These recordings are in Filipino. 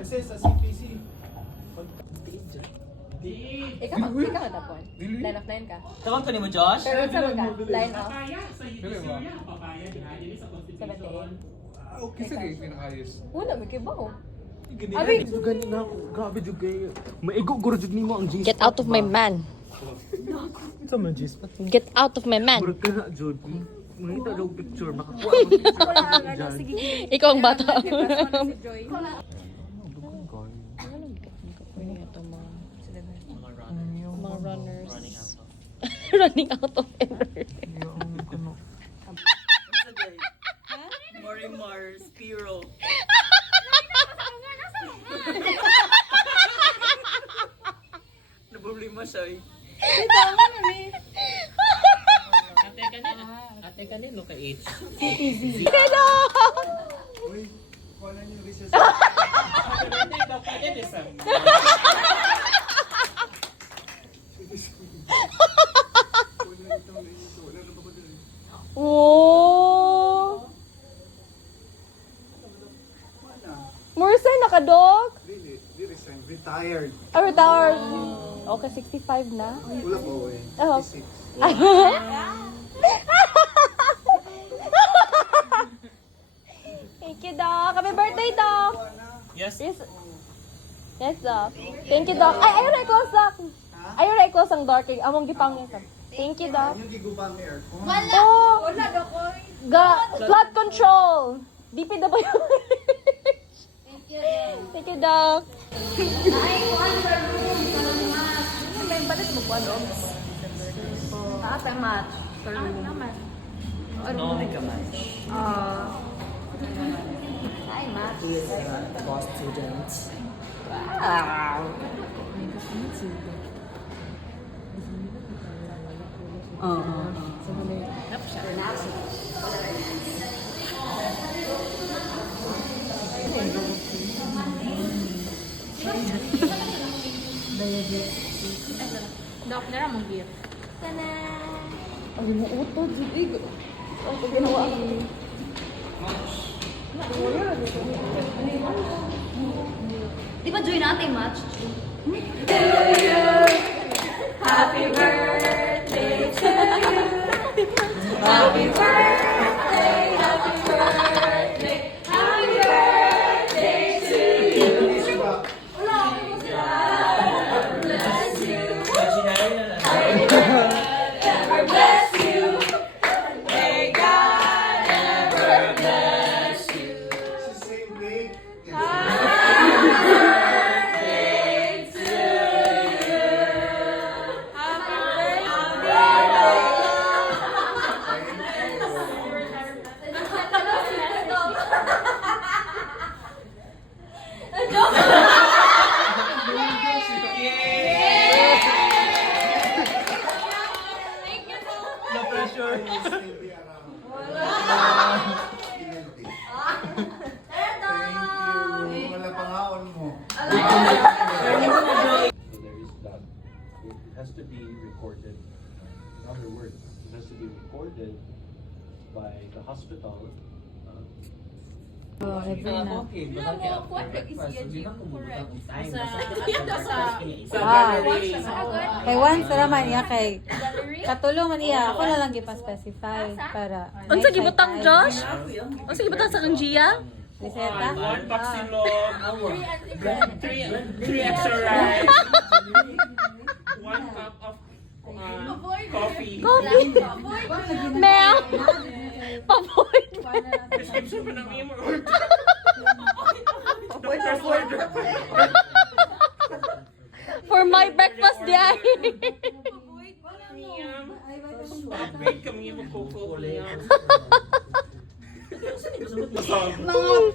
Kasi sa CPC, Ikaw nga tapon. Line of 9 ka. Tawag ka ni mo, Josh? Pero sa mga line of Papaya sa Syria, papaya din sa Constitution. okay sa kayo pinakayos. wala, may kibaw. Abi, ganyan na ako. Grabe jud kayo. Maigo guro jud nimo ang G's. Get out of my man. Sa man G's pa. Get out of my man. Murag ka na jud. Mangita daw picture, makakuha mo picture. Sige, Ikaw ang bata. si Joy. Mga runners. Running out of energy. Marimar, Spiro. Naproblema siya eh. Ate kanino ka H? Hello! Uy, wala niyo recess. Oh! Morrison, nakadog? Di resign, retired. Ah, retired. Okay, 65 na. Wala po eh. Oh. 56. Thank you, Doc. Happy birthday, Doc. Yes. Yes, Doc. Thank you, Doc. Ay, ayun na i-close, Doc. Ayun na i-close ang door. Among gipang niya. Thank you, Doc. Yung giguba may aircon. Oh, flood control. DPW. Thank you, Doc. May balit mo po, ano? Ate, match. Naman. No, may kamay. Hi, match. Who is the boss student? Wow. Dok, nara mong gift. Ay, mo uto, Judy. Ang ginawa ko. Di ba join natin match? Same day. No pressure. Thank you. Wala pangaon mo. So there is that. It has to be recorded. In other words, it has to be recorded by the hospital. Okay, baka kaya breakfast. Hindi na kumulutang time. Kay once naman niya kay katulong man iya ako na lang gipa-specify para Ang sige butang, Josh? Ang sige butang sa kang Gia? Liseta. One Paxilog, three extra rice, 1 cup of coffee. Mel! Pavoid! Description pa ng imo. For my breakfast, di ay. Upgrade kami imo coco. Mga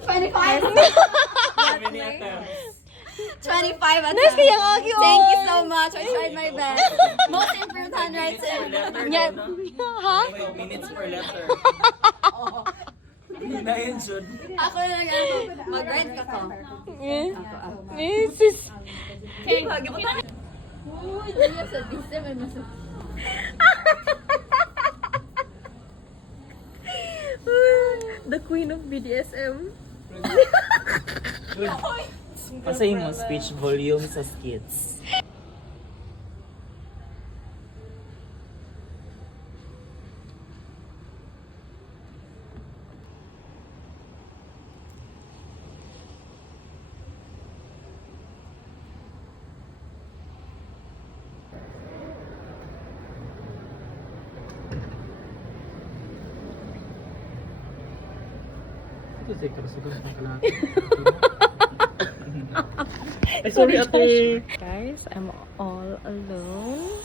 25. Many attempts. 25 at Nice kaya nga, cute. Thank you so much. I tried my best. Most improved handwriting. Yan. Ha? 5 minutes per letter. Hindi na yun, Jud. Ako na lang mag-write ka ko. Sis. Uy, dito sa DC may mas... The queen of BDSM. Asa yung speech volume sa skits? Ito say karasugan pa pala. Ay, sorry ate. Guys, I'm all alone.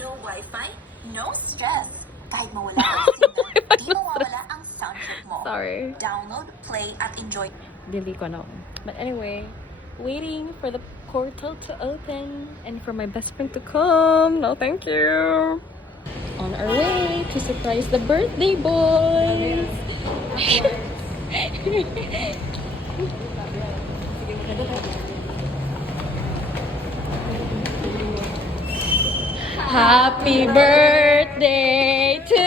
No Wi-Fi, no stress. Kahit mawala ang signal, di mawawala ang sound trip mo. Sorry. Download, play, at enjoy. Dili ko na. But anyway, waiting for the portal to open and for my best friend to come. No, thank you. On our way to surprise the birthday boys. Happy birthday to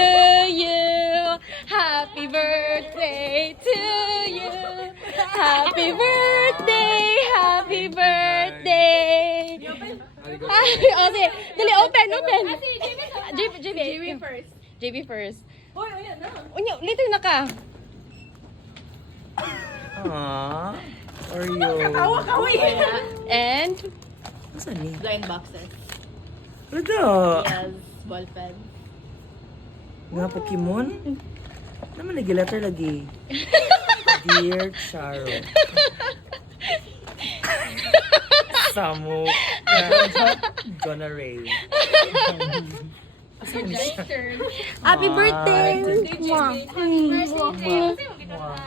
you. Happy birthday to you. Happy birthday. Happy birthday. Oh, sige. Dali, open. JB first. JB first. Hoy, ayan na. Unya, later na ka. Aww. Oreo. Ka, uy. And Asa ni? Blind boxes. Lada. Yes, ball pen. Nga Pokemon? Naman lagi letter lagi. Dear Charo. Samu. Gonorrhea. happy birthday.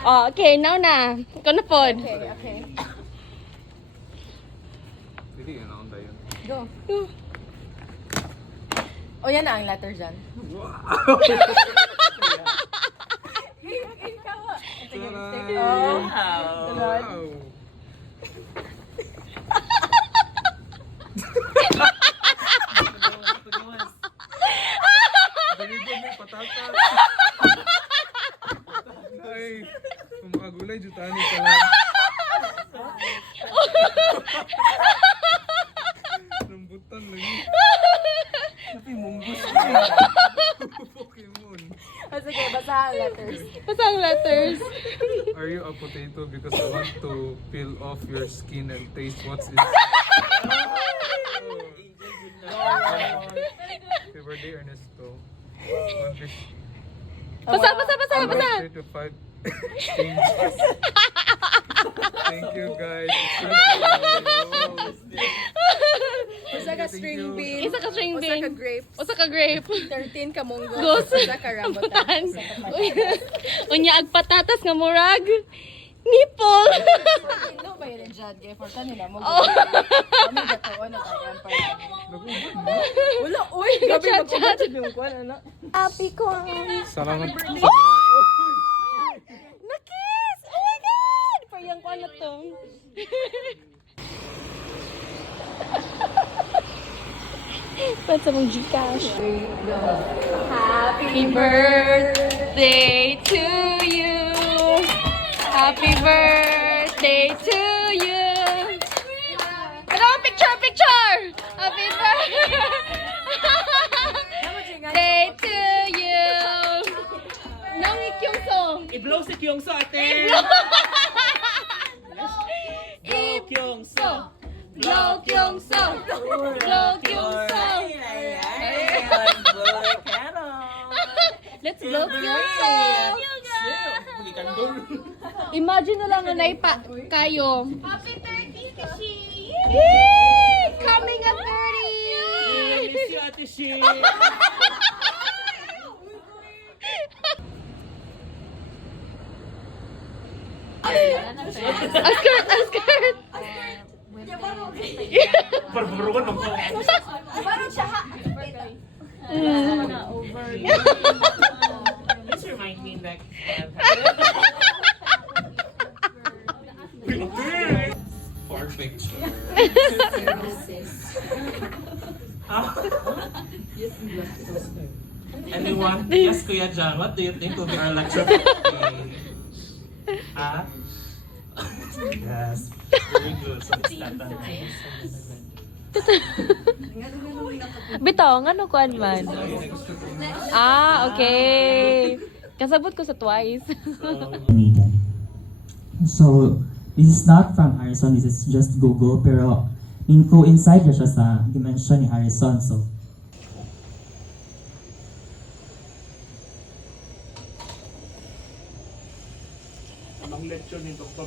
Oh, okay, now na. Ikaw na pod. Okay. Hindi yun ako tayo. Go. O, yan na ang letter dyan. Oh. Wow. Ay, kung makagulay, jutani ka lang. Rambutan lagi. Tapi munggos Pokemon. O, sige, basa ang letters. Basta ang letters. Are you a potato because I want to peel off your skin and taste what's inside? Happy birthday, Ernesto. One fish. Basa. 3 to 5 changes. Thank you, guys. Isa ka string bean. Isa ka string Usa bean. ka grape. Usa ka grape. 13 ka munggo. Dos. Usa ka rambutan. Unya ag patatas nga murag nipple. No ba yun dyan? Kaya for kanila mo. Oh. Kami gatoon na tayo. Wala, uy. Gabi Chat, mag-ubat yung kwan, ano? Happy ko. Salamat. Nakis! Oh my God! Parang ko ano to. Ba't sa mong Gcash? Happy birthday to you. Happy birthday to you. Ano, picture! Happy birthday to you. Nang ikyungso. I-blow si Kyungso ate. Blow Kyungso. Blow Kyungso. Blow Kyungso. Let's blow Kyungso. Imagine na lang na naipa kayo. Happy 30 Kashi! Yay! Coming at 30! Miss you ate Shi. Skirt! Barbaruan mo ko. Parang siya ha. Let's remind me next. For picture. Anyone? Yes, Kuya John. What do you think will be our lecture? Ah? Yes. Very good. So it's that Bitaw, ngano kuan man? Ah, okay. Kasabot ko sa twice. Needed. So, this is not from Harrison, this is just Google, pero coincide na siya sa dimension ni Harrison. So, Ang lecture ni Dr.